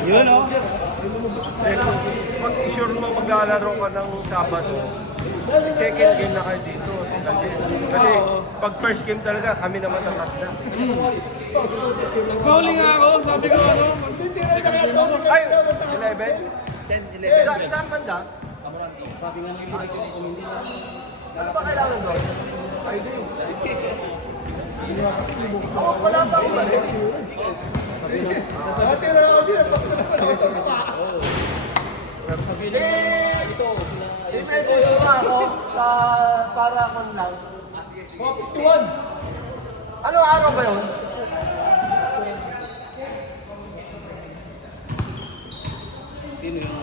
Yun o. Pag i-sure mo maglalaro ka ng Sabado, second game na kayo dito, sila din. Kasi pag first game talaga, kami na matatatla. Calling nga ako, sabi ko ano. Ay, 11? 10, 11. Saan banda? Sabi nga ng ibig ko hindi na. Ano ba kailangan doon? ID. Ako, wala pa akong balik. Dati na ako din, tapos na ako sa mata. I-message mo ako sa para akong lang. 51. Anong araw ba yun? Sino yung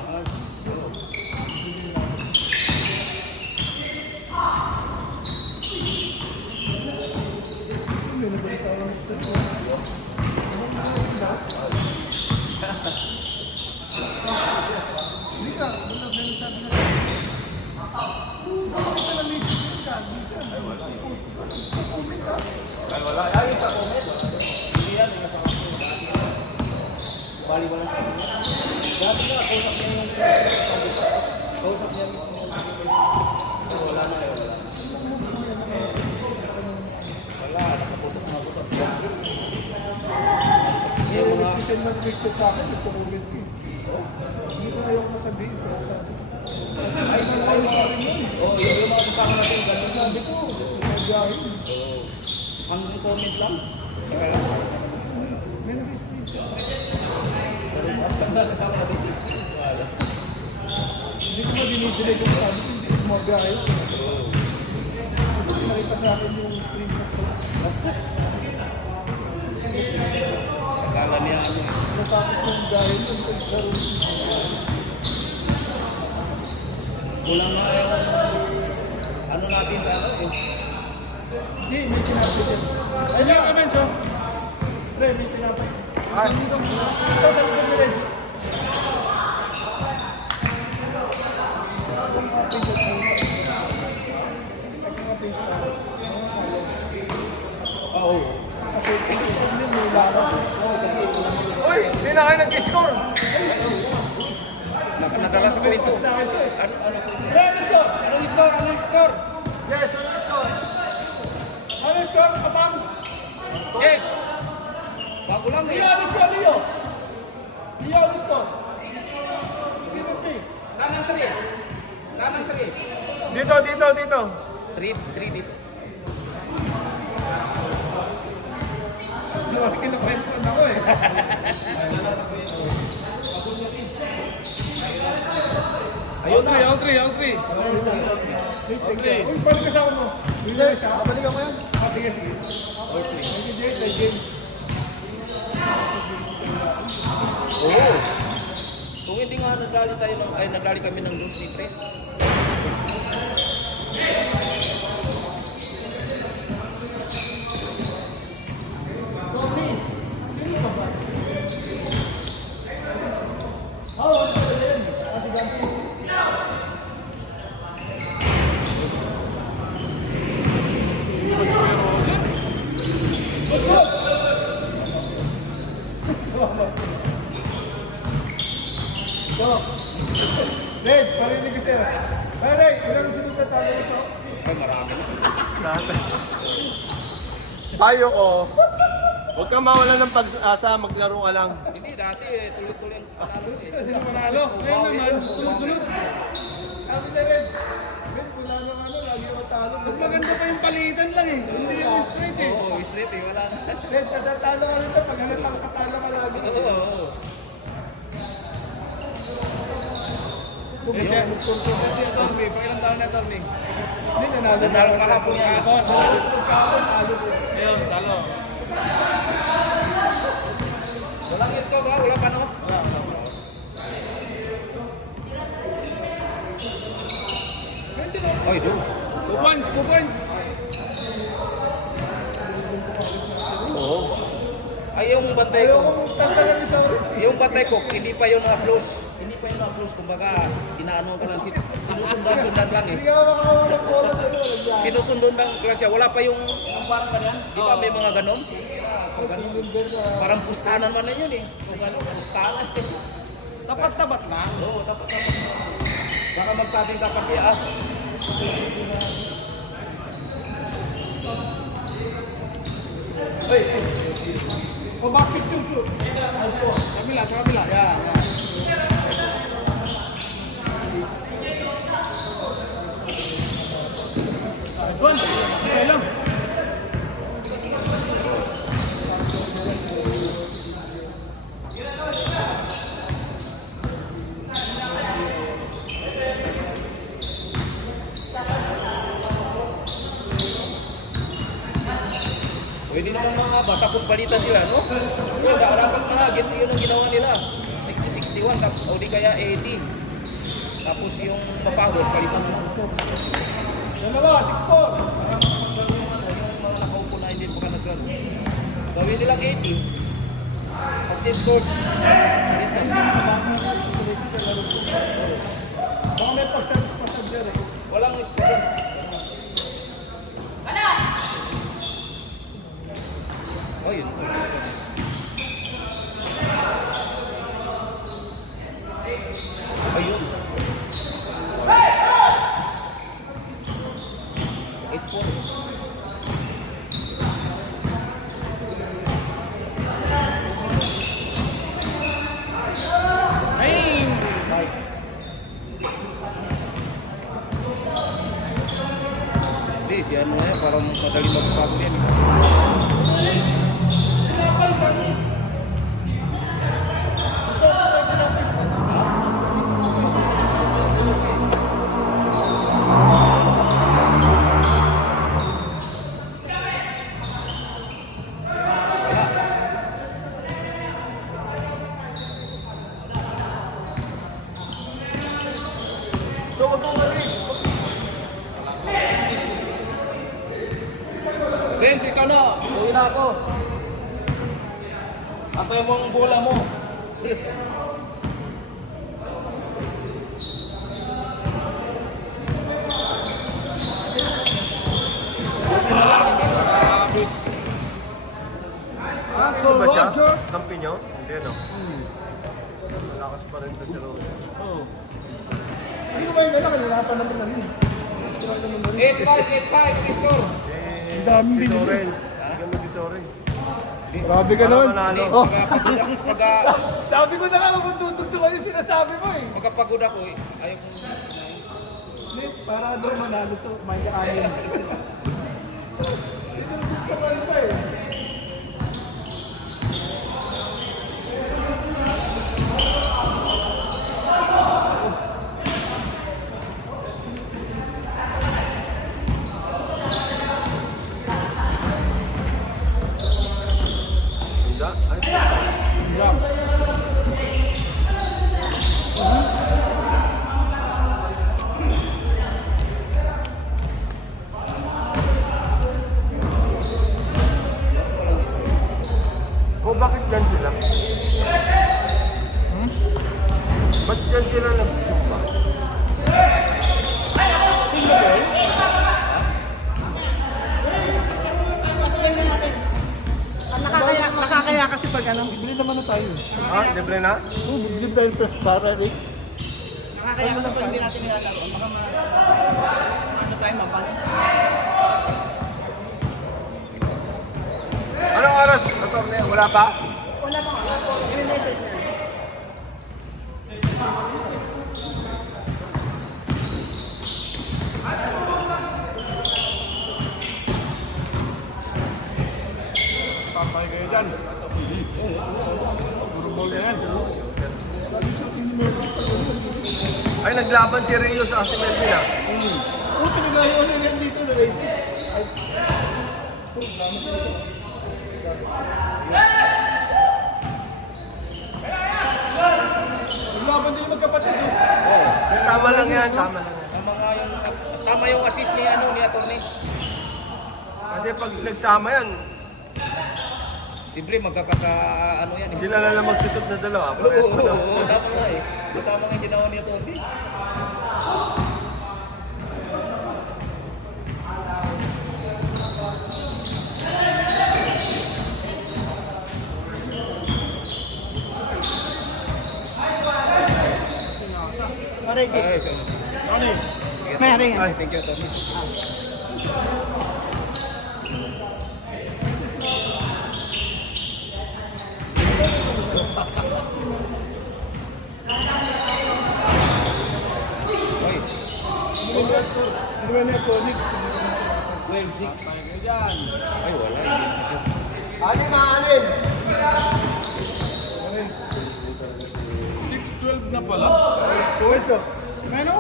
Ay, wala. Ay, sa comment. Hindi yan, yung nasa bali wala siya. Dati na, kausap niya yung kausap niya mismo yung wala na eh, wala. Wala, nakaputok na ako sa Yung mga sisend ng picture sa akin, nagpo-comment ko. Hindi ko na yung masabihin. Ay, ay, rin yun. Oo, yung mga kasama natin, ganun na. Sabi ko, nagyahin. Ang comment lang. May nag-screenshot. Kasama natin. Wala. Hindi ko ma-dinidelay yung sabi ko, hindi ko magyahin. Nakita sa akin yung screenshot sa Akala niya ano. natapos yung dahil yung pagsaro. Kulang nga yung ano natin sa ano eh. Hindi, may tinapos. Ay, may comment siya. Pre, may tinapos. Ay, Ito sa likod ni Reggie. Oo. Kasi kung may laban. uy, hindi na kayo nag-score. Nakadala sa kwento. Sa akin siya. Ano? Pre, let's go! Anong score? Anong score? Yes, score. Let's go! Kapam! Yes! Bago lang Leo, eh. let's go, Leo! Leo, let's go! Sino P? Saan ang 3? Saan ang 3? Dito, dito, dito. 3 dito. Sorry, kinakwentuhan ako eh. Ayun na. Uy, balik ka sa ako mo. Hindi, siya. Balik ako yan. Ah, sige, sige. Sige, Jake, kay Jake. Oo. Kung hindi nga nadali tayo ng, ay nadali kami ng dos ni Pres. Reg, parinig ka sir. Pare, ilang sunod na talo ito? Ay marami na. Ayaw ko. Huwag kang mawalan ng pag-asa, maglaro ka lang. Hindi, dati eh, tuloy-tuloy ang panalo eh. Hindi mo manalo. Ngayon naman, sunod-sunod. Sabi na Reg, Reg, wala nang ano, lagi ako talo. Mas maganda pa yung palitan lang eh. Hindi yung straight eh. Oo, straight eh, wala na. Reg, kasi talo ka nito, pag halatang katalo ka lagi. Oo. Hindi, Ilang taon na Tommy? nanalo. Nanalo kahapon yan. Nanalo sa kahapon, talo ko. Ayun, talo. Walang isko ba? Wala pa no? Ay, do. 2 points, 2 points. Oo. Ay, yung bantay Ayaw ko. kong tantanan ni Sauri. Yung bantay ko, hindi pa yun na-close. Hindi pa yun na-close. Kumbaga, inaano ko lang. Sinusundan lang eh. Hindi ka makakawa ng bola sa'yo. Walang yan. Sinusundan lang siya. Wala pa yung parang ganyan. Di ba may mga ganon? Silinder na. Parang pustanan man na yun eh. yung ano, kamustangan. Tapat-tapat lang. Oo, dapat. Baka magsabing dapat ya. O bakit yung shoot? Kabila, sa kabila. Yan. One. Okay lang. Pwede naman mga ba, tapos balitan sila, no? Yun, daarapan na, yun ang ginawa nila. 60-61, o di kaya 80. Tapos yung mapagod, palitan mo. Dalawa, 6-4. Yung mga nakaupo na hindi pa ka nagano. Gawin nilang 80. At this court, Baka may pasag eh. walang score. Oh, yun. Ayun. 8-4. Ay! Hindi, si ano yan, parang madali magpapagod yan. Vince, ikaw na. Uwi na ako. Antay mo ang bola mo. Ano ba siya? Kampi nyo? Hindi, no? Malakas pa rin to si Roy. Ano ba yung gano'n? Kanirapan naman namin. 8-5 score. Ang daming Si binili. Soren. Ganda si Soren. Grabe ka Para naman. manalo. Oh. Pagka Sabi ko na nga, magtutugtugan yung sinasabi mo eh. pagod ako eh. Ayaw ko. Hindi, para daw manalo sa may kakain. Tinutugtugan pa eh. Hindi. Ay, o bakit dyan sila? Ba't dyan sila nagsusumpa? Nakakaya kasi pag ano, bibili naman na tayo. Ha? Libre na? Oo, bibili tayo para eh. Nakakaya ko sa hindi natin nilalaro. Baka ano tayo mapang. Anong oras? Ang torneo? Wala pa? Papay kayo dyan. Puro ball na yan. Ay, naglaban si Rio sa Asimelvin ah. Oo, pinagayo na yan dito na eh. Naglaban din yung magkapatid eh. Tama lang yan, tama lang yan. Tama nga yung tama yung assist ni ano ni attorney. Kasi pag nagsama yan, Siyempre magkakaka ano yan eh. sila na lang magsusot na dalawa. Oo, tama nga eh. Tama nga yung ginawa ni attorney. Reggie. Ay, so, Ano yun? sige. May ring. Ay, thank you, Tony. Oy, Ano ba na tonic? 12-6. Ay, wala. Hindi na siya. Anim na anim. 6-12 na pala. 12. Ano?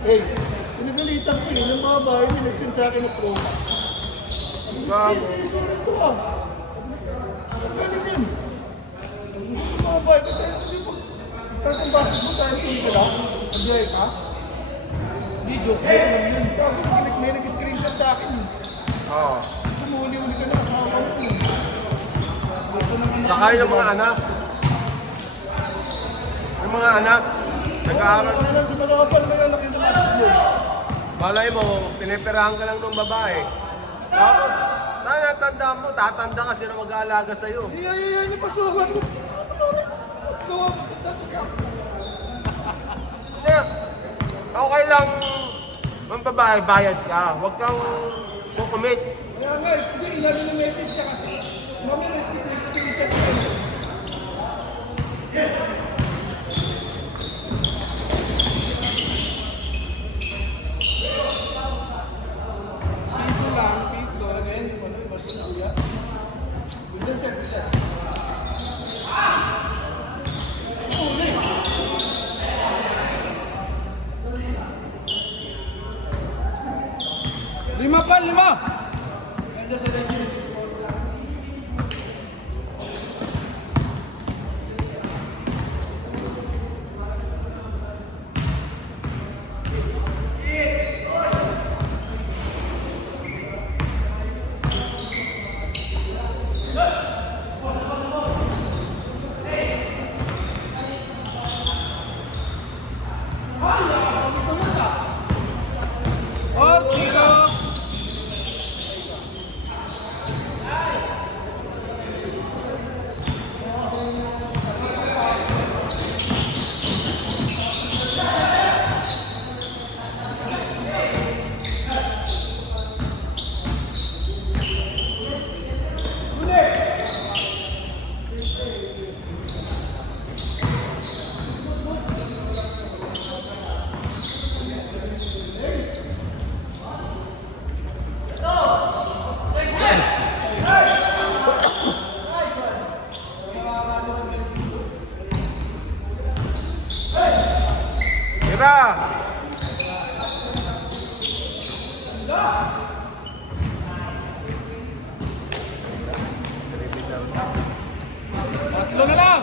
Hey, pinagalitan ko yun ng mga bahay nila nag-send sa akin ng pro. Gago. Isulat ko ah. Ang galing yan. Mga bahay ko tayo. Hindi po. Kung bakit mo tayo tumira? Nag-drive ka? Hindi, joke lang yun. Tapos may nag-screenshot sa akin. Oo. Tumuli-uli ka na. Nakakaw ko. Saka yung mga anak. Yung mga anak, nag-aaral. Ano lang, sumalakapal na yan. Nakita mo sa vlog. Malay mo, pinipirahan ka lang ng babae. Tapos, natanda mo, tatanda kasi na mag-aalaga sa'yo. Iya, pasukan ko. Pasukan ko. Gawa ko. Hindi, okay lang, mga babae, bayad ka. Huwag kang kukumit. Kaya nga, hindi, inano na message ka kasi. Mami, nag-screenshot ko yun. Piso lang, piso. Ngayon, hindi mo na basta na kuya. Bisa siya, bisa. Lima pa, lima! Ganda sa Reggie nag-score. Tira! Tatlo na lang!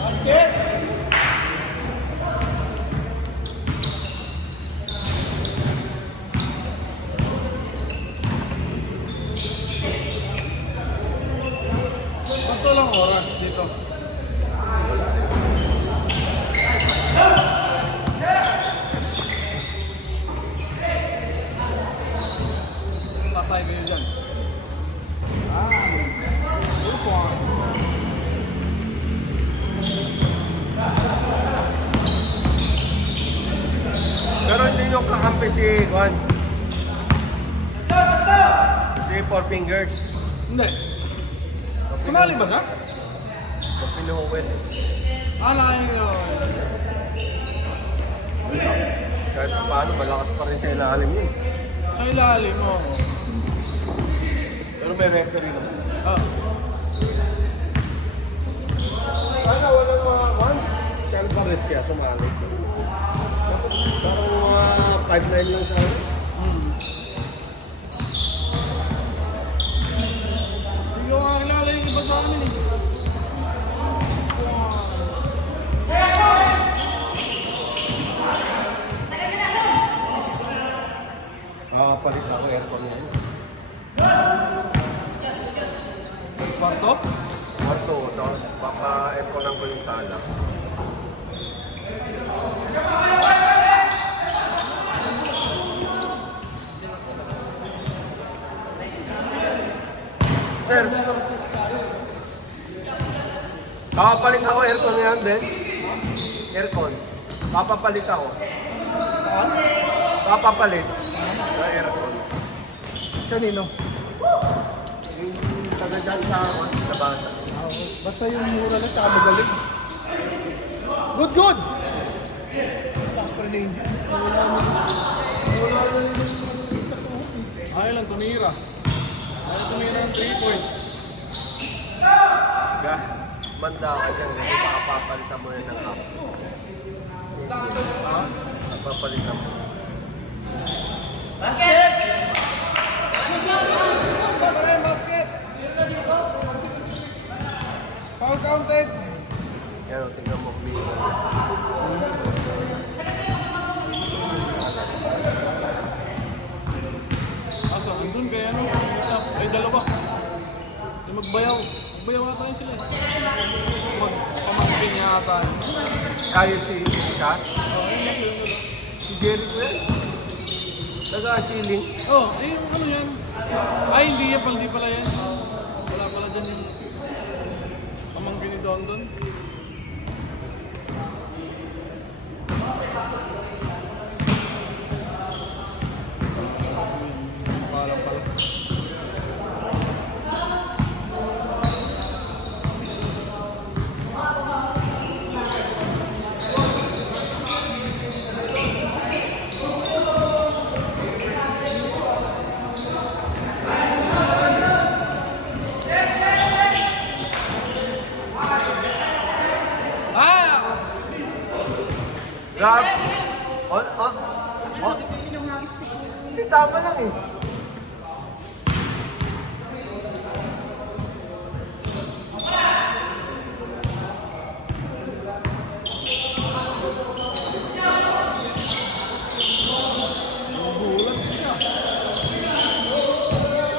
Basket! Ito lang oras dito. Patay kayo dyan. Pero hindi nyo kakampi si Juan. Si Four Fingers. Hindi. Sumali ba siya? Pag pinuhuwit. Nakain ko. Kahit paano, malakas pa rin sa ilalim yun. Sa ilalim mo. Pero may referee naman. Ah. Sana walang mga Juan. Si Alvarez kaya sumali. Parang mga 5'9 lang sa akin. Hindi ko kakilala yung iba sa amin eh. aircon yan. Kwarto? Kwarto, tapos papa-airconan ko yung sala. Sir, papapalit ako aircon na yan, Ben. Aircon. Papapalit ako. Papapalit na aircon. Kanino? Yung taga dyan sa labasa. Basta yung mura na saka magaling. Good, good! Ayaw lang tumira. Ayaw tumira ng 3 points. Manda ka dyan kasi papapalitan mo yan ng half. Papapalitan mo. Basket! Basket! Foul counted! Yan, tingnan mo. Asa, andun kaya ano? Isa, ay dalawa. Yung magbayaw. Magbayaw ata yun sila. Magpamangkin yata. Kayo si Isa? Oh, ayun lang yun. Si Jericho yan? Taga-ceiling? Oh, eh yung ano yan? Ay, hindi yan pala, hindi pala yan. Wala pala dyan yung pamangkin ni Don Don. Pala pala. Grab! On. Hindi, tama lang eh.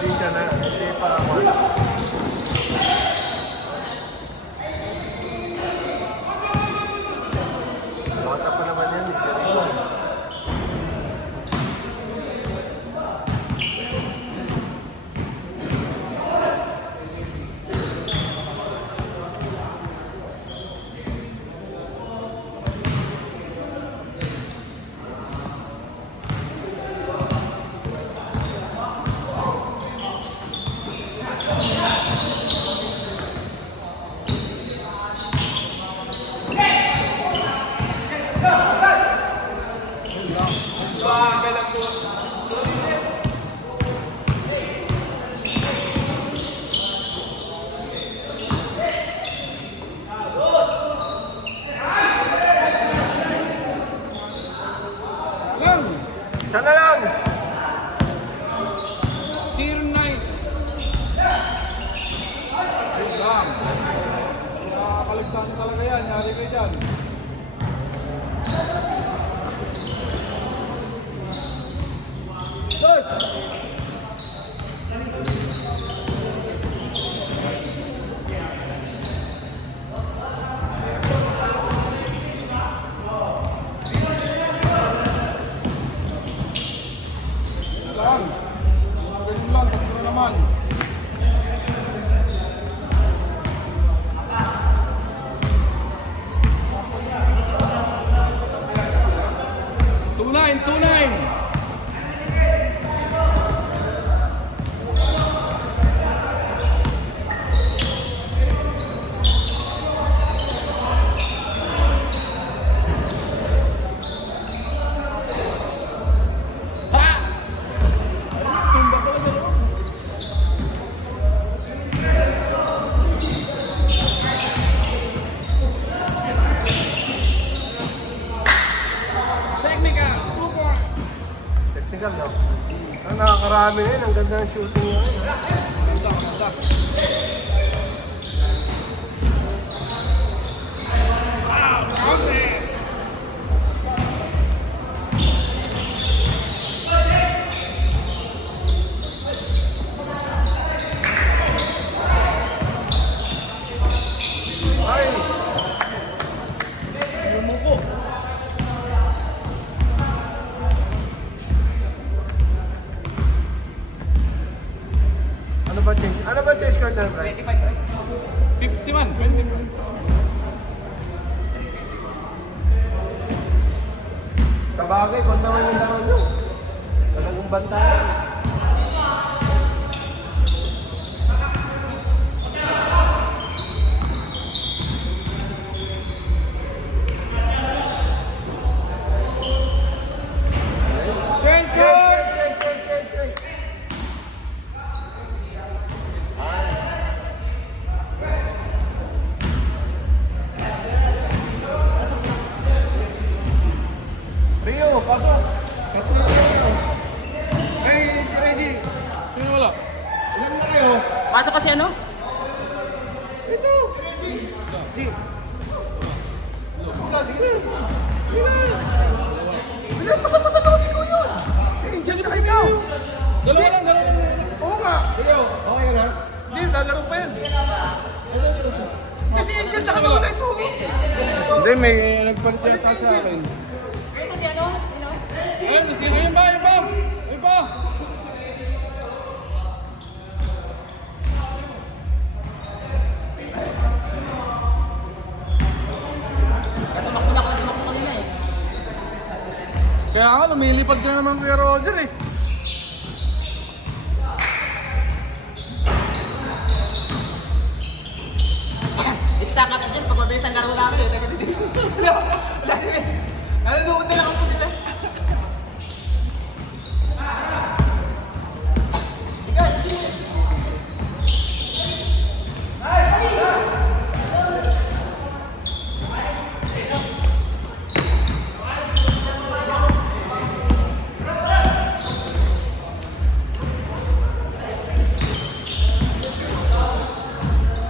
Hindi ka na, hindi pa ako. Bata pa naman yan, si Jericho. Lang! Isa na lang! 09! Ayun lang. Nakakaligtaan talaga yan. Yari kayo dyan. Lang. Ganun lang. Tatlo na naman. Two-nine. Technical. 2 points. Technical, no? Nakakarami na yun. Ang ganda ng shooting niya. Ganda. bagay, kung naman yung naman yun. Talagang bantayan. Rio, pasok! Pasok na kayo. Hey, Freddy! Sino wala? Ilan na kayo? Pasok kasi ano? Ito! Freddy! G! Ilan pa sa loob ko yun? Eh, dyan sa ikaw! Dalawa lang. Oo nga! Rio, okay ka na? Hindi, lalaro pa yan. Kasi Angel, tsaka mga ito. Hindi, may nagpalit yata sa akin. Ayun kasi ano? Ano? Ayun, sino yun ba? Ayun ba? Tumakbo na ako na tumakbo kanina eh. Kaya nga, lumilipad ka naman Kuya Roger eh. Stack up si Jess pag mabilis ang laro namin eh. Teka dito. Nanonood na lang ako nila.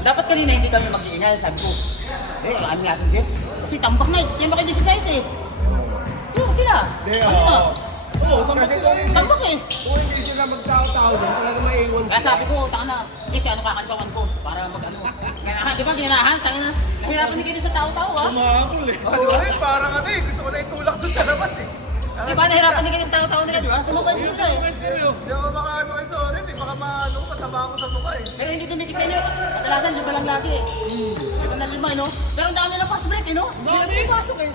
Dapat kanina hindi kami mag-iingal, sabi ko. Eh, ano natin, Jess? Kasi tambak na eh. Yan ba kayo 16 eh? Oo, sila. Ano ba? Oo, kasi Tambak eh. Kung hindi sila magtao-tao doon, talaga maiiwan Kaya sabi ko, taka na, kasi ano kakantsawan ko para mag-ano. Ganahan, di ba? Ganahan, taka na. Nahirapan din kayo sa tao-tao ah. Umakakul eh. Sorry, parang ano eh. Gusto ko na itulak doon sa labas eh. Di ba? Nahirapan din kayo sa tao-tao nila, di ba? Sumabay din sila eh. Hindi ako makaano kay sorry. Hindi baka maano ko, pataba ako sa mukha eh. Pero hindi dumikit sa inyo. Kadalasan lima lang lagi eh. Lima na lima, no? Pero ang dami ng pass break, eh, no? Hindi na pumapasok eh.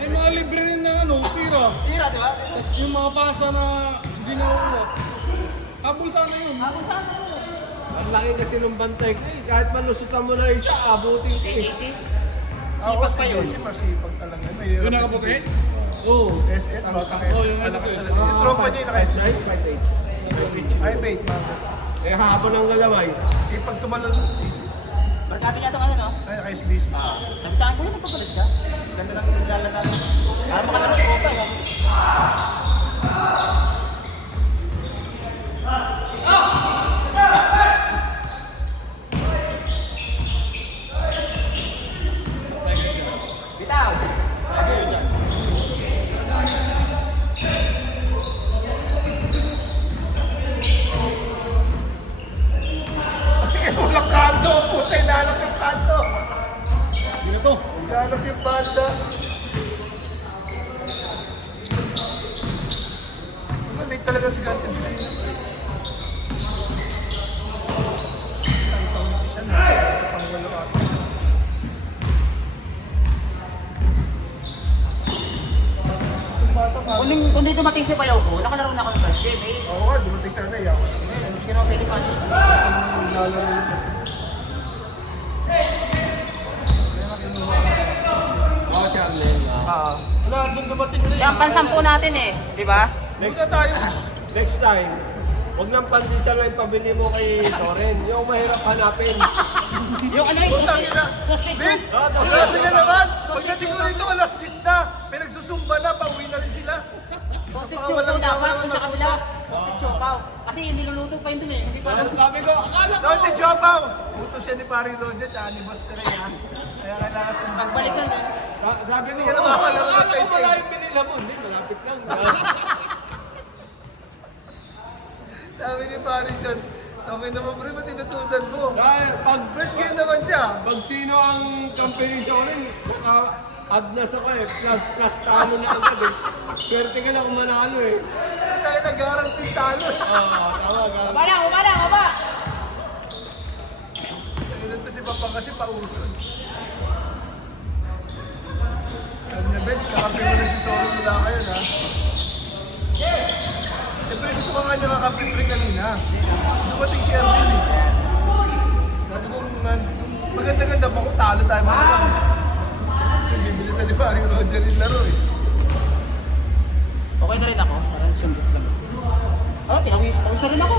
Eh, mga libre rin na ano, tira. Tira, di ba? Tapos yung mga pasa na hindi na uwa. Habol sana yun. Ako saan mo? Ang laki kasi ng bantay ko eh. Kahit malusutan mo na isa, abutin ko eh. Easy. Sipag pa yun. Masipag talaga. Yung nakaputi? Oo. SS, bata ka. Oo, yung SS. Yung tropa niya yung naka-SS. 5'8". Ay, bait, mama. Eh, hapon ng galaway. Sipag tumalon. Barkati niya ito ano, no? Ay, naka-SBS. Sabi sa akin, kuya, nagpapalit ka? Ganda lang yung lalagay. Para makalaro sa Copa, eh. Bitaw! Walang kanto. Puta, inalap yung kanto. Hindi na to. Inalap yung banda. Malik talaga si Gantins kayo. Ang tawin si Sean sa pangwalo ako. Kung di dumating si Payaw ko, nakalaro na ako ng first game, eh. Oo nga, dumating sana eh ako. Hindi ka na pwede pa. Lalaro yun. Oo, si Arnel. Wala, doon dumating na Yan, pansampu natin eh, di ba? Next tayo. Next time, huwag lang pandesal lang yung pabili mo kay Soren. Yung mahirap hanapin. Yung ano yung plastic Vince, fruit. grabe ka naman. Pagdating ko rito, alas 10 na. Pinagsusumba na, pauwi na rin sila. Posted chopaw dapat kung sa kabila. Posted chopaw. Kasi yung niluluto pa yun dun eh. Hindi pa alam. Sabi ko, doon si Jopaw. Utos siya ni Paring Roger, tsaka ni Boss Tere, ha? Kaya kailangan sa Pagbalik lang eh. Sabi niya na makakalaro ng tayo. Wala yung pinila mo. Hindi, malapit lang. Sabi ni Paring John, okay naman bro, ba't tinutusan mo? Dahil pag first game naman siya. Pag sino ang company siya rin, add na sa kayo, plus talo na agad eh. Swerte ka na kung manalo eh. Tayo nag-guarantee talo. Oo, tama, guarantee. Baba lang, baba lang, baba! Ayun to si Papa kasi pausod. Sabi niya, Benz, kakampi mo na si sorry nila kayo na. Siyempre gusto ko nga niya makapitre kanina. Dumating si Erwin eh. Sabi ko, maganda-ganda pa kung talo tayo mga kapag. Bibilis na di pa rin Roger yung laro eh. Okay na rin ako, parang sundot lang. Oh, pinawisan rin ako.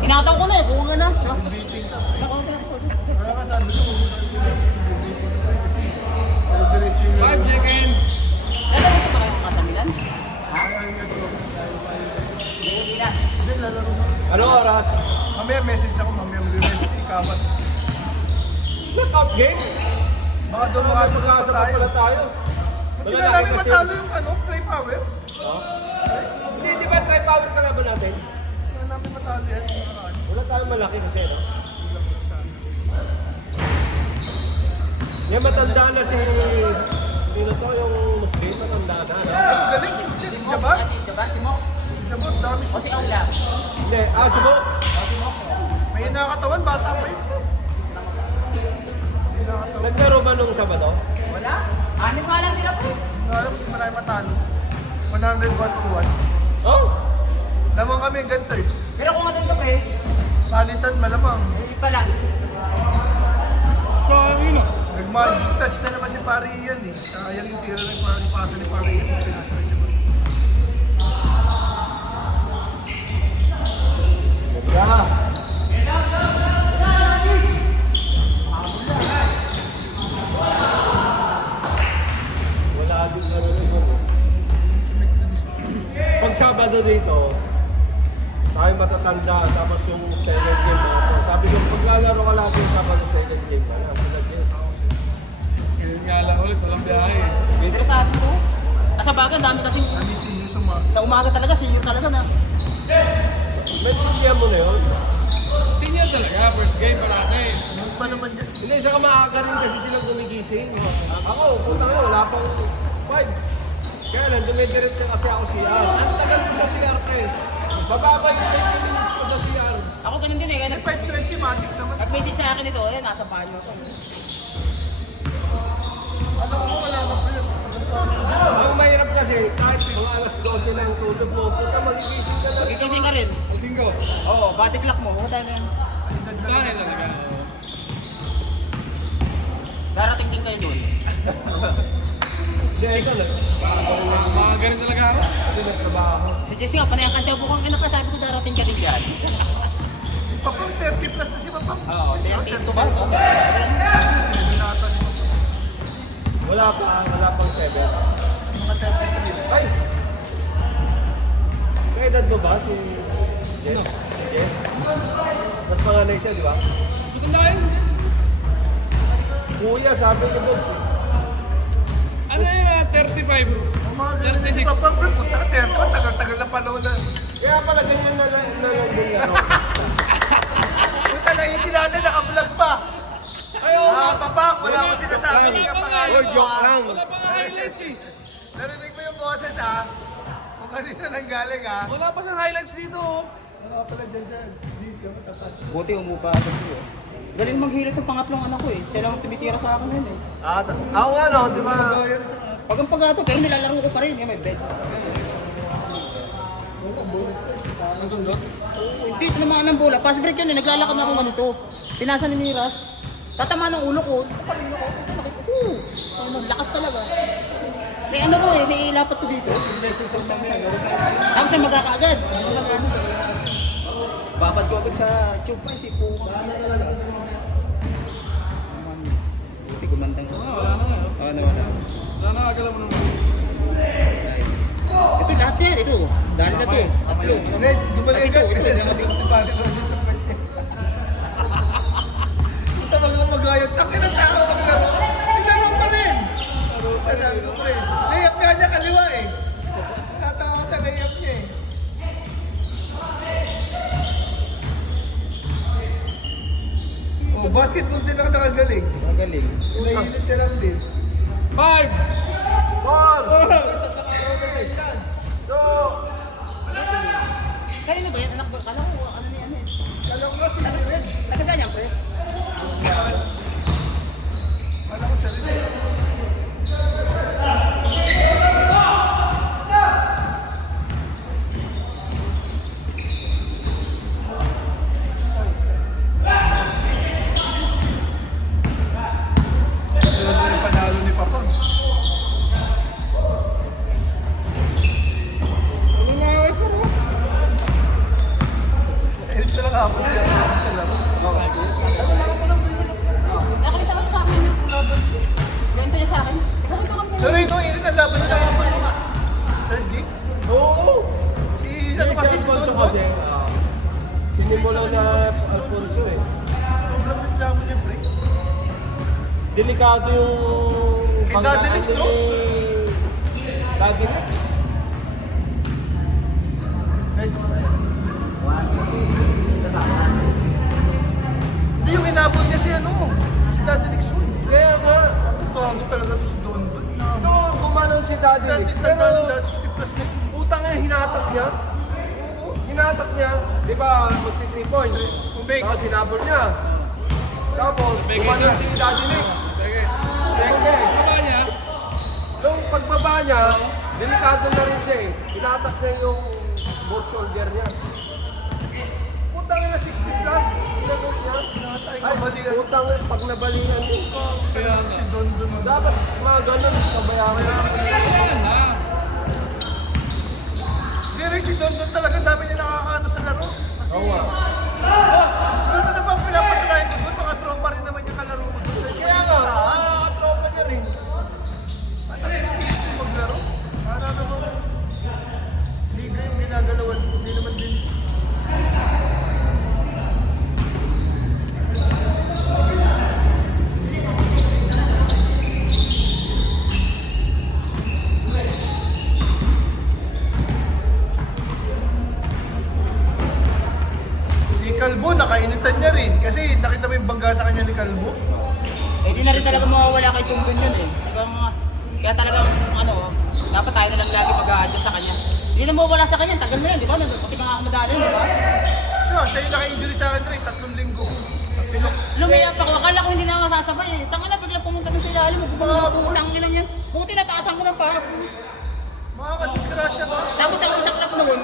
Inataw ko na eh, buka na. Beating. Wala ka sabi ko. Diretso yung 5 seconds. Ano ba ito ba kayo kasamilan? Ha? Hindi na. Hindi, lalaro mo. Ano oras? Mamaya message ako, mamaya mag-message si Ikabat. Knockout game? Baka doon makasasama tayo. pala tayo. Hindi na namin matalo yung ano, Trey Power. Hindi, di ba try power ka na ba natin? Hindi na namin matalo yan. Yung nakaraan. Wala tayong malaki kasi, no? Yan matanda na si... Sino to? Yung Muslim, matanda na. No? Ang galing, si Jabat. Si Mox. Jabat, dami O siya. si Aula. Hindi, subo. May nakatawan, bata pa yun. May nakatawan. Naglaro ba nung Sabado? Wala. Anim nga lang sila po. Hindi alam kung marami matalo. 101-1. Oh? Lamang kami ang ganito eh. Pero kung ano ka pre, Palitan malamang. hindi pa lang. So, yun o. Nag-magic touch na naman si Pari yan eh. Sayang yung tira ng Pari, pasa ni Pari yan. Pinasakit niya ba? Ganda. Wala din ano rin yun. Pag Sabado dito, tayo matatanda, tapos yung second game natin. Sabi ko, pag lalaro ka lagi yung Sabado second game ka na. Yun nga lang ulit, walang biyahe. Pero sa atin po, sa bagay, ang dami kasing Nani senior sa mga. sa umaga talaga, senior talaga na. May tinigyan mo na yun. Senior talaga, first game pa natin. Yung pa naman yan. Hindi, isa ka maaga rin kasi silang gumigising. Ako, puta ko, wala pang 5. Kaya lang, dumidiretso kasi ako CR. Ang tagal ko sa CR ka eh. Mababa yung 20 minutes ko sa CR. Ako ganun din eh, kaya Eh, 520 magic naman. nag-message sa akin ito, nasa banyo ko. Ano ko, wala ka pa yun. Ang mahirap kasi, kahit mga alas 12 na yung tulog mo, puta magigising ka na. Gigising ka rin. Singgo. Oo, body clock mo, wala na yan. Saan yun talaga? Darating din kayo doon. Hindi, ikaw lang. Mga ganun talaga ako. Hindi na trabaho. Si Jesse nga, panay ang kanta bukang kinapa, sabi ko darating ka din dyan. Papang 30 plus na si Papang. Oo, 32 ba? Wala pang 7. Mga 30 sa nila. Ay! May edad mo ba si Jess? Jess? Mas panganay siya, di ba? Hindi ko na yun. Kuya, sabi ni Bogs eh. Ano yun, 35? Mga ganun si 36. Papang, bro. Puta ka, 30. Tagal-tagal na panahon na. Kaya pala ganyan na lang din laro. Puta na, hindi natin naka-vlog pa. Papang, wala ko sinasabi. Hindi ka pangalan Oy, mo, joke ha? lang. Wala pa nga highlights eh. Narinig mo yung boses, ha? Kung kanina nang galing, ha? Wala pa siyang highlights dito. oh. Wala pala dyan siya. Dito, matatag. Buti umupa sa iyo. Galing maghilot ng pangatlong anak ko eh. Siya lang ang tumitira sa akin yun eh. Ako nga no, di ba? Pag ang pagato, pero nilalaro ko pa rin. May bed. Hindi, tinamaan ng bola. Pass break yun eh. Naglalakad na ako ganito. Pinasa ni Miras. Tatama ng ulo ko. Lakas talaga. May ano ko eh, may ilapat ko dito. Tapos ay magkakaagad. Babad ko agad sa tube pa, si po. Buti gumandang. Wala na. Wala na, agala mo naman. Ito lahat yan, ito. Dahil na to. Tatlo. Nes, gumaling Kasi ka. ito, Nes, ito. hindi pala Roger sa pwede. Ito mag magayat. Ang kinatao maglaro. Nilaro pa rin. Sabi ko pa rin. Layap nga niya kaliwa eh. Tatawa ko sa layap niya eh. Oh, basketball din ako nakagaling. Magaling. Nahilit siya lang din. 5! Kanino ba yan? Anak ba? Kala ko, ano na yan eh. Kala ko nga si Red. Taga saan yan, pre? Kala ko sa Red. laban nila kapag third game? Oo. Si ano kasi si Alfonso Tondo? kasi, sinimulan na Alfonso eh. Sobrang reklamo niya, pre. Delikado yung Eh, Daddy Lex, no? Daddy Lex. Hindi yung inabot niya si ano, si Daddy Nixon. Kaya nga, Bago talaga to si Don. ito gumanon si Daddy Daddy Lex. Nixon, Pero dahil 60 plus na. utang na hinatak niya. Hinatak niya. Di ba, magti 3 points. Umake. Tapos sinabol niya. Tapos, gumanon si Daddy Lex. Peke. Baba niya. Nung pagbaba niya, delikado na rin siya eh. Hinatak niya yung both shoulder niya. Utang na 60 plus. Hinagot niya. Ay, utang na pag nabalingan din. Kaya si Don. Dapat mga ganun, kabayaran. Hindi rin si Don talaga dami niya nakakaano sa laro. Kasi Oo nga. gano'n na ba ang pinapatunayan ko doon? Mga tropa rin naman yung kalaro ko doon. Kaya nga, tropa niya rin. Ano yung tingin ko maglaro? Para naman liga yung ginagalawan ko. Hindi naman din. Si Calvo, nakainitan niya rin. Kasi nakita mo yung bangga sa kanya ni Calvo. Eh di na rin talaga mawawala kay Tumbon yun eh. Kaya talagang ano, dapat tayo na lang lagi mag-a-adjust sa kanya. Hindi na mawawala sa kanya, tagal na yan, di ba? Pati mga ako madali, di ba? Siya yung naka-injury sa akin rin, 3 linggo. Lumiyak ako, akala ko hindi na ako sasabay eh. Tanga na, bigla pumunta doon sa ilalim, putang ina niyan. Buti nataasan ko ng pa. Makakadisgrasya ka. Tapos ang isang club noon,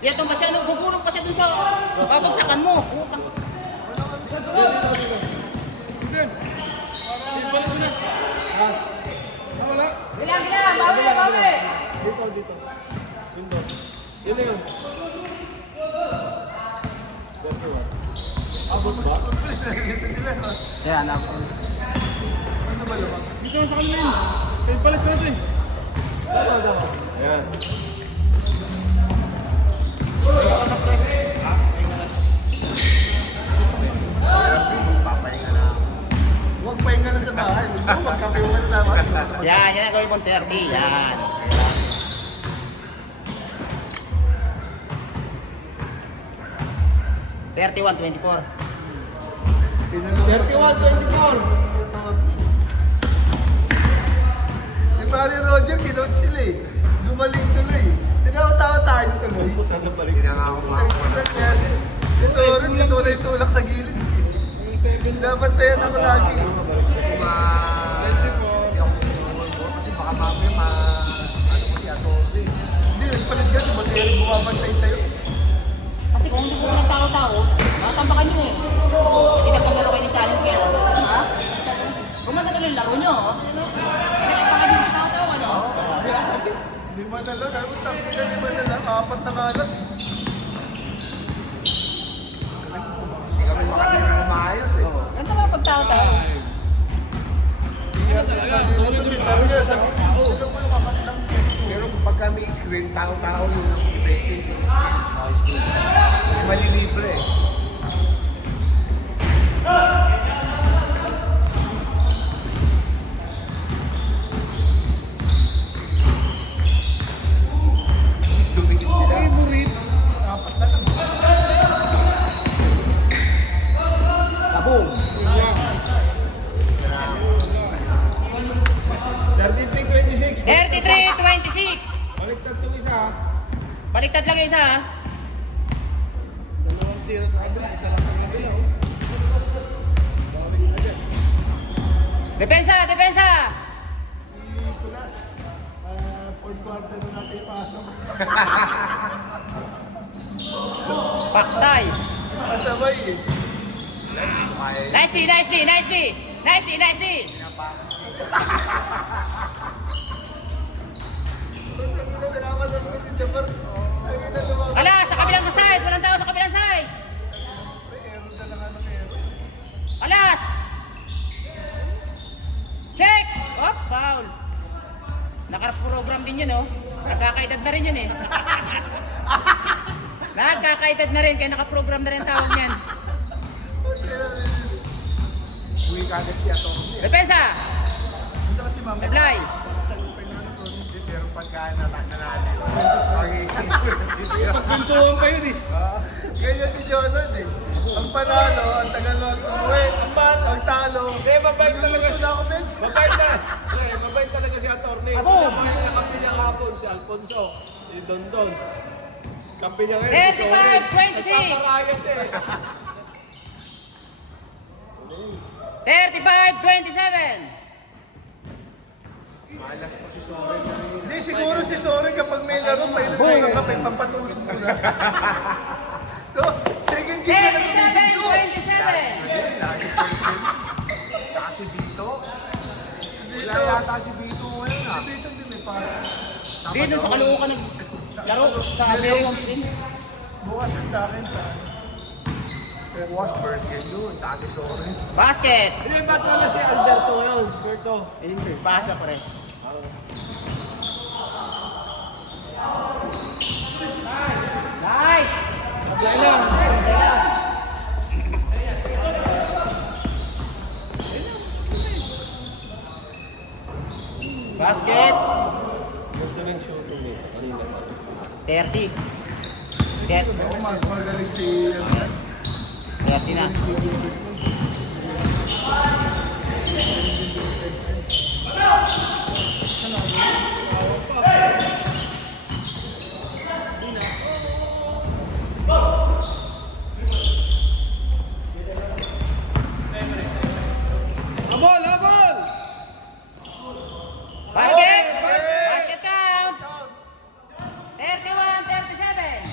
yato pa siya, bubulong pa siya doon sa babagsakan mo. Putang. Balik mo na. Wala. Bilang na, bawi na, bawi! Dito. Yun na yun. Abot ba? Kaya na. Ano ba naman? Dito na sa kanya yan. Balik ko na ito eh. Ayan. Huwag pahinga na sa bahay. Gusto mo magkape mo na dapat. Yan, yan ang gawin mong 30, yan. $31.24. 31-24. Di ba ni Roger, kinote sila eh. Gumaling tuloy. Tinawa-tawa tayo tuloy. Ito rin, ito na yung tulak sa gilid. Dapat tayo ako lagi. Hindi, nagpalit ka. Ba't kaya bumabantay sa'yo? Kasi kung hindi po nagtao-tao, matatambakan nyo eh. Hindi nagkaglaro kayo ng challenge kaya. Ha? Kung matagal yung laro nyo, nagtatambakan nyo sa tao-tao, ano? Lima na lang. Ano, tapos na 5 na lang. 4 na kalat. Ganito mga pagtao-tao. Sabi niya, Pero pagka may screen, tao-tao yung effective yung screen. Malilibre eh. Mas dumikit sila. Kaboom! 33-26. 33-26. Baliktad itong isa ha. Baliktad lang yung isa ha. Dalawang tira sa kabila, isa lang sa kabila. Oh. Depensa! Depensa! fourth quarter na natin ipasok. Paktay! Masabay eh. Nice D! Nice D! Nice D! Nice D! Nice D! Kailangan na si Jabbar. Ayun na lumabas. Wala! Sa kabilang side! Walang tao sa kabilang side! Meron na lang ano meron. Alas! Check! Oops! Foul! Nakarapurog nakaprogram din yun, oh. Nagkakaedad na rin yun, eh. Nagkakaedad na rin, kaya nakaprogram na rin ang tawag niyan. Uwi ka agad siya to. Depensa! Dito kasi mama. Reply! Pero pagka nanalo, mag-iisip. Pagpintuhan pa yun eh. Ganyan si Jonathan eh. Ang panalo, ang tagal mag-uwi. Ang talo. Mabait talaga Gusto na ako, Benz. Mabait talaga si attorney. Mabait na kasi niya kapon si Alfonso. Si Dondon. Kampi niya ngayon. 35-26. Nagpaparayas eh. 35-27. Malas pa si Soren. Hindi, siguro si Soren kapag may laro, may laro ka, may pampatulog mo na. So, second game na naman si 37-27. Lagi person. Tsaka si Vito. Wala yata si Vito ngayon ah. Dito din may para. Dito sa Caloocan naglaro sa Americans din. Bukas yun sa akin sa... Bukas first game yun. Tsaka si Soren. Basket. Hindi, ba't wala si Alberto ngayon? Alberto. Pasa pa rin. Nice! Basket. Gusto ng shooting eh. Kanina. 30. Ako magaling si... 30 na. Habol! Habol! Basket! Basket count! 31-37.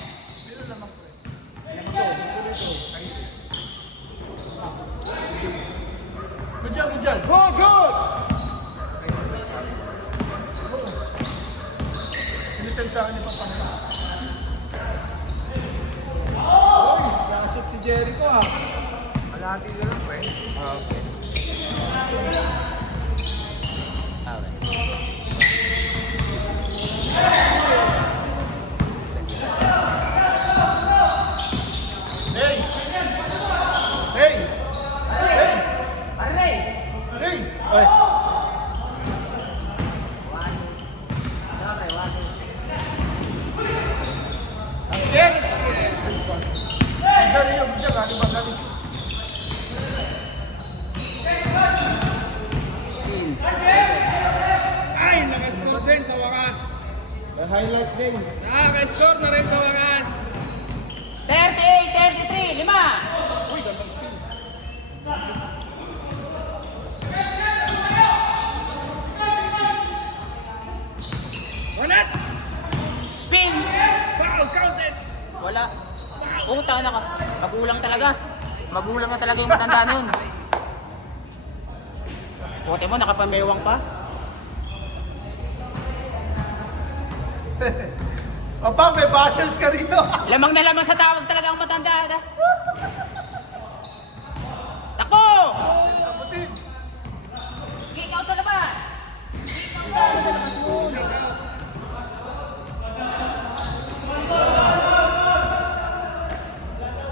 Good job, good job. Good, good! Sinisend sa akin ni Papa. Nakasip si Jericho ah. Malati na lang pre. Hey! Hey! Array! Hey! Ay! Good job, good job. Ano ba galing? Spin. Ay, naka-score din sa wakas. Highlight din. Naka-score na rin sa wakas. 38-33. 5. Walat! Spin. Foul counted! Wala. Utang na ka. Magulang talaga. Magulang na talaga yung matanda na yun. Buti mo, nakapamewang pa. Papa, may bashers ka rito. Lamang na lamang sa tawag talaga ang matanda. Ha? Tako! Kapatid. Kick out sa labas. Kick out sa labas muna.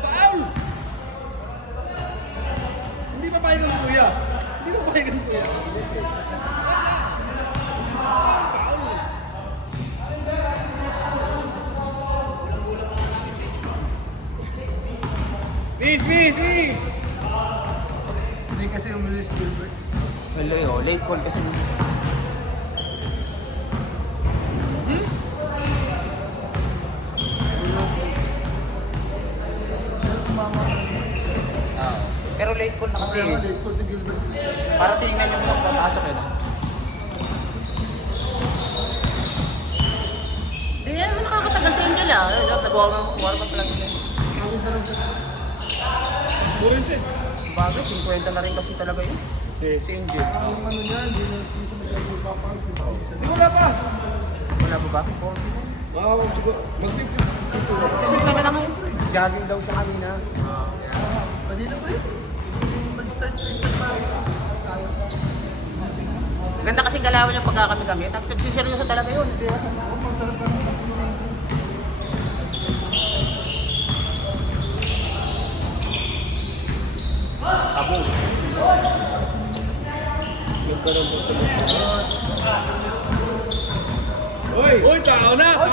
Foul! Hindi pa pahingan ng kuya. Hindi pa pahingan ng kuya. Foul! Miss! Hindi kasi umalis Gilbert. Wala yun, late call kasi. Pero late call na kasi. Kaya late ko si Gilbert. Para tingnan yung magpapasok yun. Hindi yan naman nakakatagal sa Angel ah. Nag-warm up lang yun. Bagay, 50 na rin kasi talaga yun. Si Angel. Ang ano niya, hindi na magpapayos. Hindi wala pa. Wala ba ba? Wow, siguro. Kasi 50 na lang ngayon. Jogging daw siya kanina. Kanina pa yun. Mag-start pa. Ganda kasing galawan yung pagkakami-kami. Nagsiseryoso talaga yun. Abo. Uy, tao na! Uy!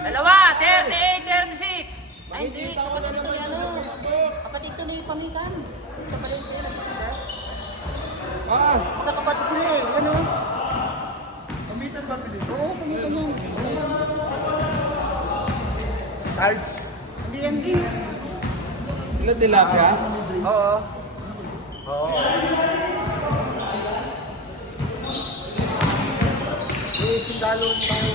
Dalawa, 38, 36. Ay, hindi. Kapatid ito yan. Kapatid ito na yung pamitan. Sa palengke yun. Magkakapatid sila eh. Ano? Pamitan ba Pilip? Oo, pamitan yan. Sarge. Hindi yan din. Ilan tilapia? Oo. Sundalo tayo.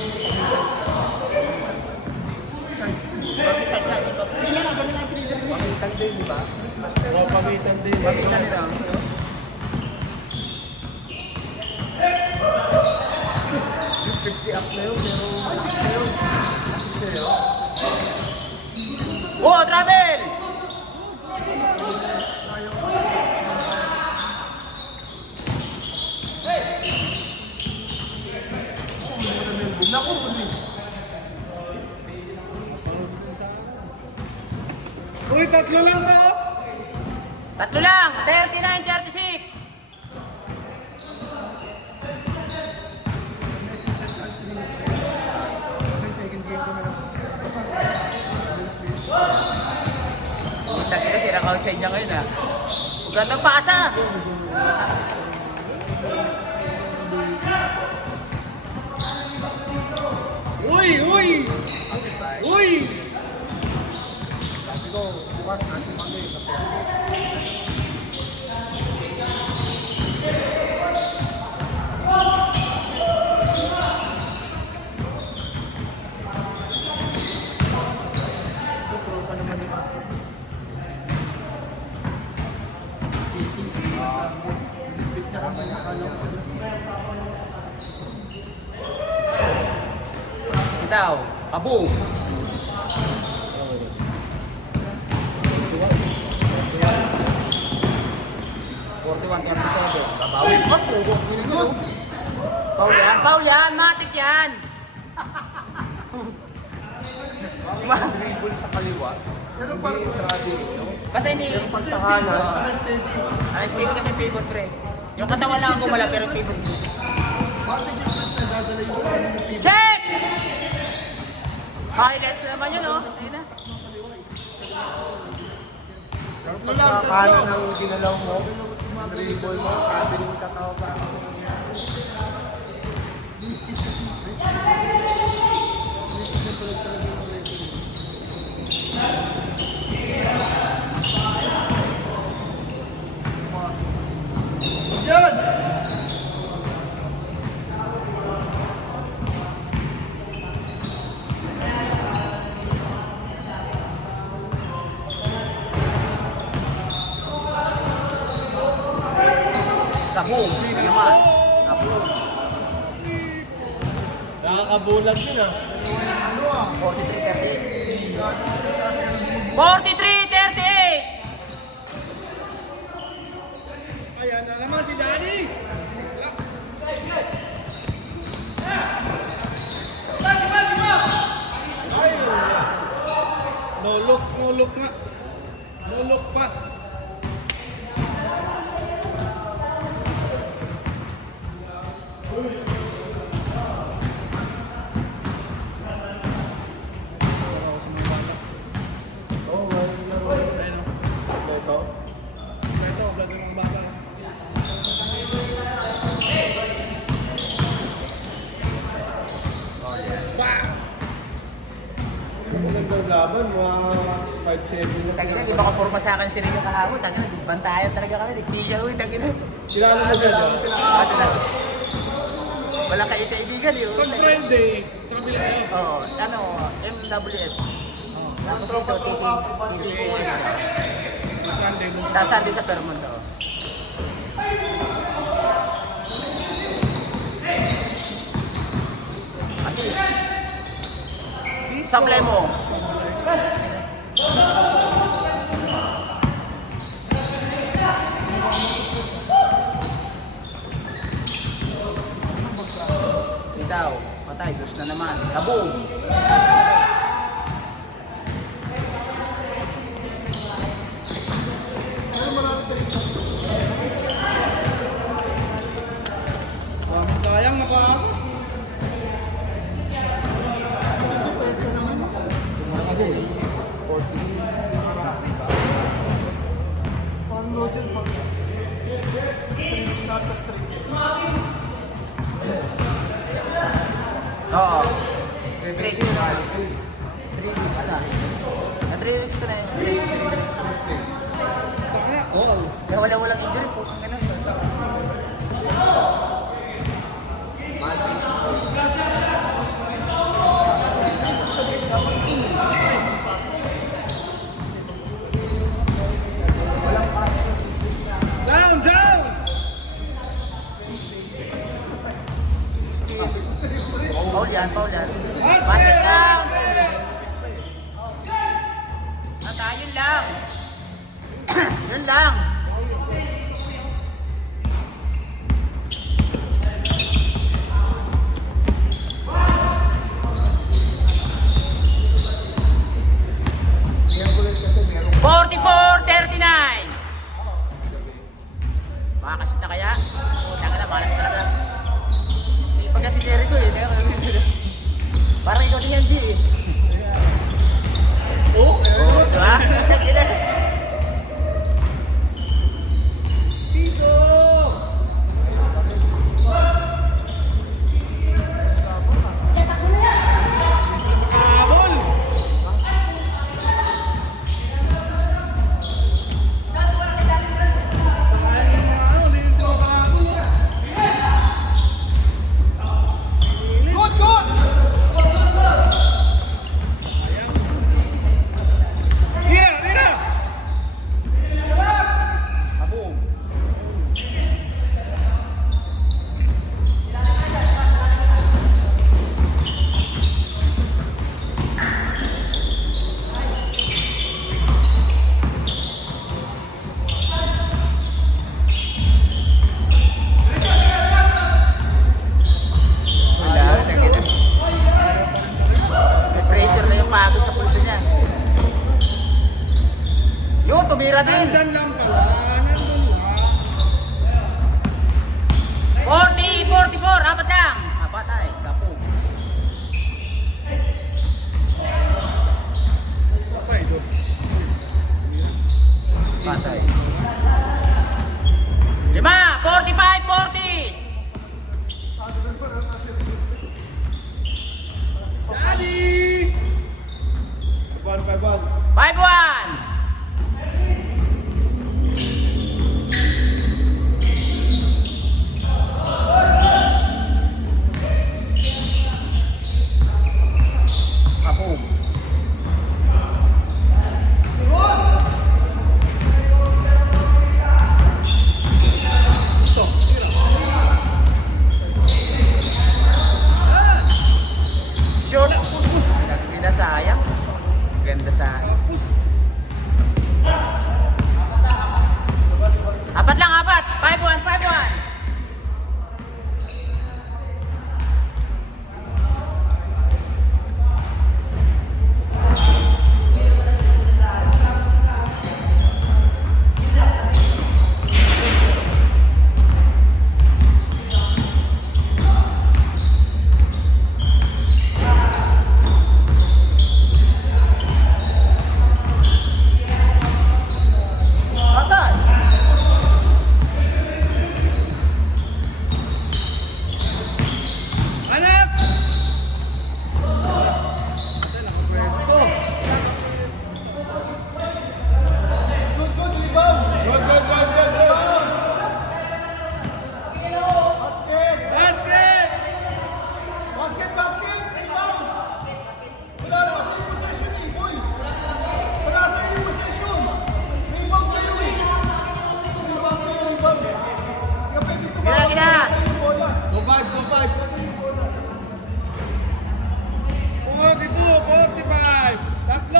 Hindi na lang, ganun lang pinito mo. Pamitan din, di ba? Oo, pamitan din. Pamitan nila. Yung 50 up na yun, pero assist na yun. Assist na yun. Oh, travel! Uy, tatlo lang to! Tatlo lang, 39, 36. Puta kita, sira ka outside niya ngayon ah. Huwag lang paasa. Uy! Sabi ko, bukas natin kami sa pera. Itaw, kaboom. Babawi. Paul yan, matik yan. Dribble sa kaliwa. Hindi tradi. Basta hindi. Pag sa kanan, Steve kasi favorite pre. Yung katawan lang ang gumala pero favorite. Check! Highlights naman yun oh. Ayun na. pagka kanan ang ginalaw mo, dribble mo, kanan yung tatawa ka. Kaboom. Naman. Nakakabulag yun ah. 43-38. Ayan na naman si Danny. No look nga. No look pass. Ito, vlog ng mga bata. Magandang laban, mga 5-7 na. Tagina, di ba ka forma sa akin si Rino kahapon? Tagina, bantayan talaga kami. Nagtigal ko, tagina. Kilala mo siya ba? Ano na? Walang kaibigan yun. Pag Friday, sa kabila kayo. Oo, ano, MWF. Tapos ito, titing siya. Sunday mo. Sa Sunday sa Fairmont oh. Assist. Supply mo. Itaw, patay, dos na naman. Kaboom! Sayang na pa ako. Parang Roger pag 3 weeks na atas 3. Oo. Straight. 3 weeks na. Na 3 weeks ko na yun. Straight. 3 weeks na. Sana all. Kaya walang injury po. Ganun. Down, down! Paul yan, Paul yan. Pass it down! Yun lang. Yun lang. Triangular kasi meron 44-39. Makakasit na kaya? Tanga na, malas talaga. Pag kasi Jericho eh. Parang ikaw din yan, G eh. Oo, diba? Tagina. Piso! Habol! Good, good! Tira, tira!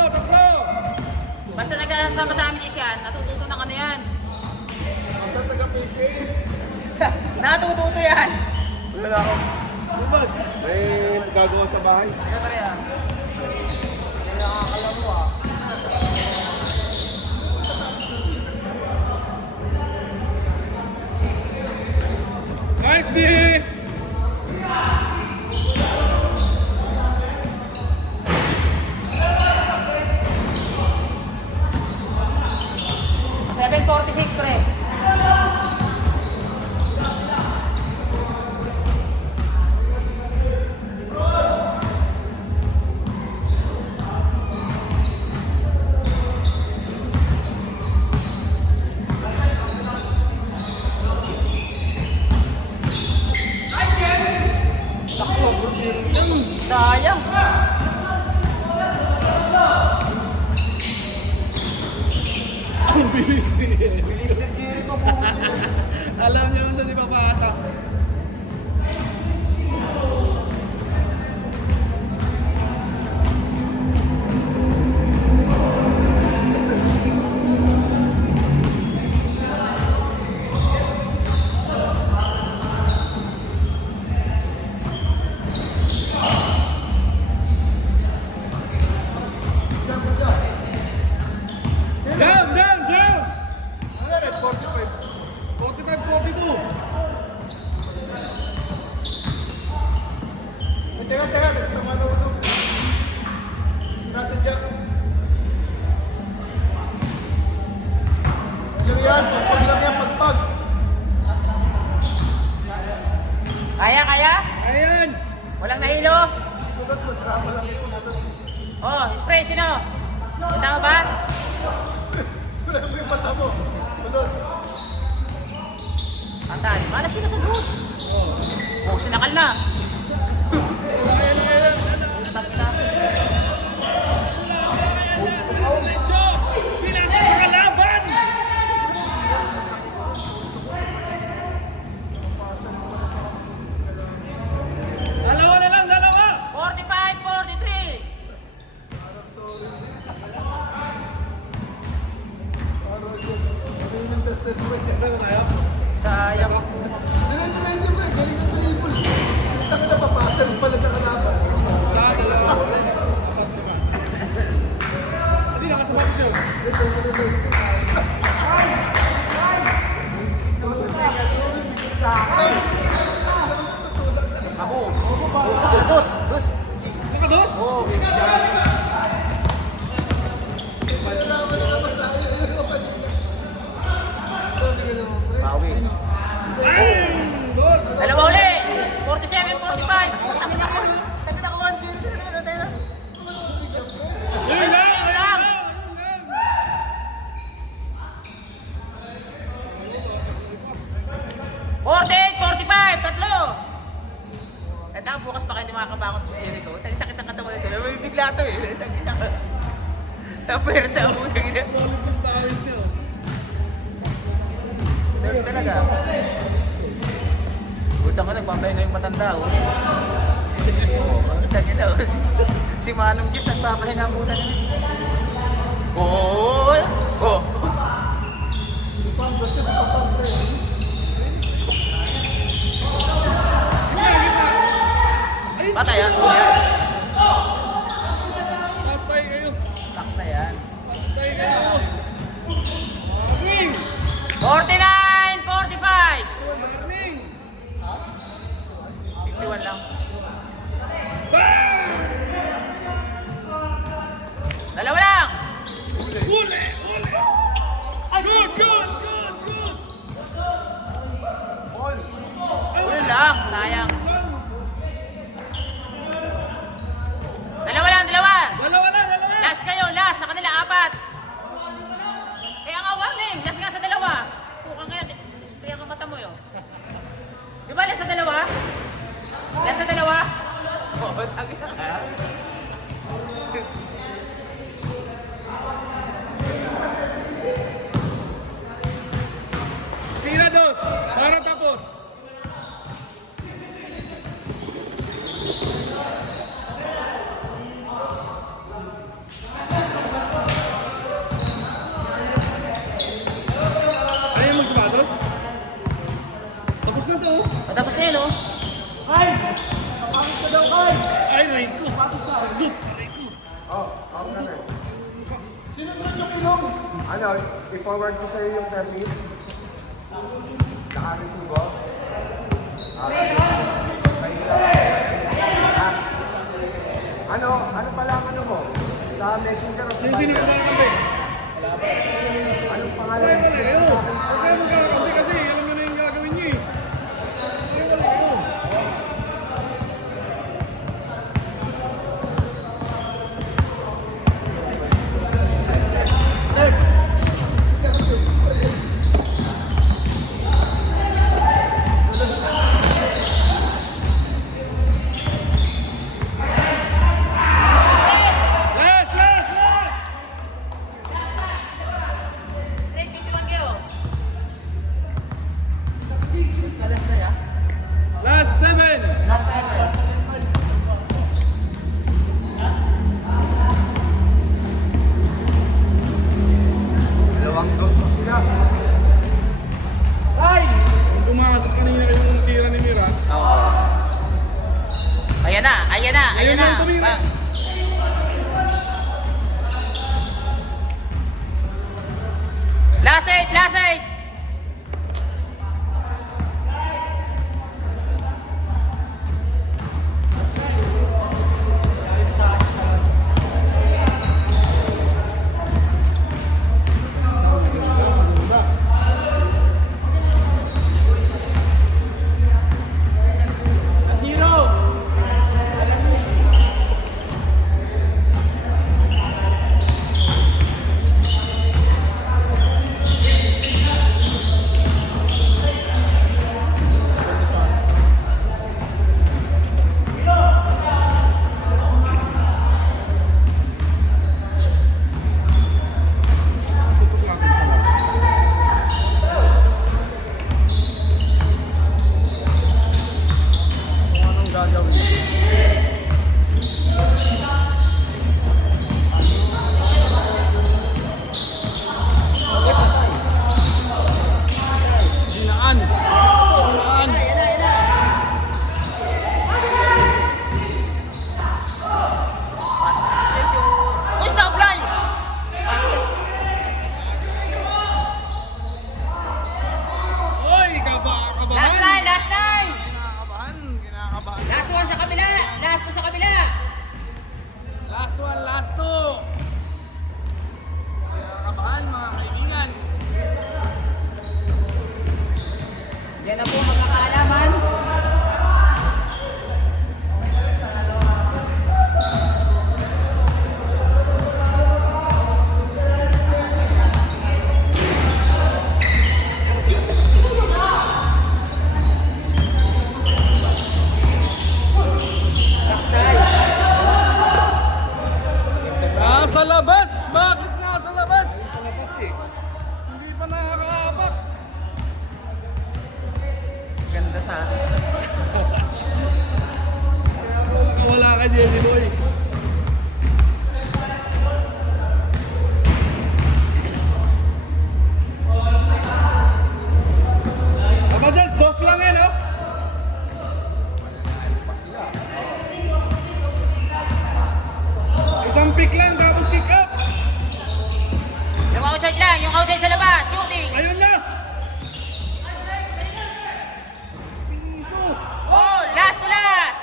Tatlo! Basta nagkasama sa amin yan, natututo ng ano yan. Natututo yan. Wala ako. May gagawa sa bahay. Ano pa rin ah? Hindi nakakalam mo ah. Nice D! 7:46 pre. Sayang. Ang bilis niya. Alam niya kung saan ipapasa. Jam! 45-42. Teka, tumano ko. Sinasadya. Ano yan? Pagpag lang yan, pagpag. Kaya? Ayan! Walang nahilo? Sunod mo, drama lang. Oh, spray sino? Tama ba? Sunod mo yung mata mo. Sunod. Antan, malas sila sa dos. Oh, sinakal na. Stop na. Diretso! Pinasok sa kalaban! Dalawa na lang, dalawa! 45-43. Ano yung tested mo? Ano tayo? Sayang. Diretso mo eh. Galing ang triple. Taka na papasal pala sa kalaban. Hindi nakasabot siya. Ito mo na lang ito. Ako. Dos. Nakados? Bawi. Dalawa uli. 47-45. Tangin ako. Tangin ako. Yun lang! Yun lang. Tatlo. Ito, bukas pa kayo makakabangon sa Jericho. Tagi sakit ang katawan ito. May bigla to eh. Tapos sa ako. Solid yung tawis niyo. Sa'yo talaga. Butang ka, nagpapahinga yung matanda. Oh, tangin na. Si Manong Diyos nagpapahinga ang buta niya. Oh. Patay yan. Patay kayo. Takta yan. Patay kayo. Wing! 49-45. Warning! 51 lang. Dalawa lang. Uli! Good! Ulo lang. Sayang. Dalawa lang. Dalawa lang! Last kayo. Last. Sa kanila, 4. Kaya nga warning. Last nga sa dalawa. Pukang kaya. Display ang mata mo yun. Di ba last sa dalawa? Last sa dalawa? Oo, tagi na ka. Tira dos! Para tapos! Matapos na yun, oh. Ay! Kapagod ka daw, Kyle! Ay, Rico. Sagot. Rico. Oh, okay na rin. Sinunod yung ilong! Ano, i-forward ko sa'yo yung permit. Naka-resibo. Ano pala ang ano mo? Sa messenger o sa Sino Viber? magkakampi? Anong pangalan? Wala kayo. Huwag kayo magkakampi kasi alam nyo na yung gagawin nyo eh. Wala kayo. Last, last, last! Straight 51 kayo. Last 7! Last 7. Dalawang dos pa sila. Kyle! Kung pumasok kanina yung tira ni Miras, Ayan na, ayan na, ayan Ayun na. na, tumira. Bang. Last 8, last 8. Zero! tutok natin sa last. Kung anong gagawin. Dinaan. Dinaan. Ayan na, ayan na. Pasok na presyo. Uy, sablay! Pasok. Oy, kabahan! Last 9, last 9. Kinakabahan, kinakabahan. Last 1 sa kabila. Last 2 sa kabila. Last one, last two. Kinakabahan mga kaibigan. Yan na po magkakaalaman. Nasa labas! Bakit nasa labas? Hindi pa nakakaapak. Ganda sa atin. Wala ka, Jenny Boy. Aba, just dos lang yan, oh. Isang pick lang, tapos kick up. Yung outside lang, yung outside sa labas. Shooting. Ayun na! Oh, last to last.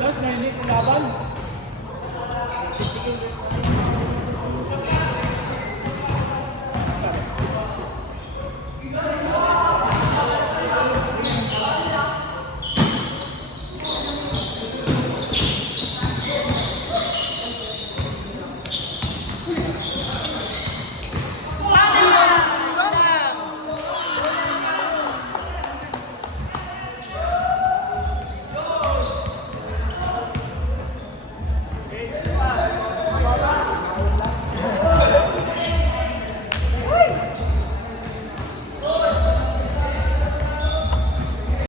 Last 9 yung laban.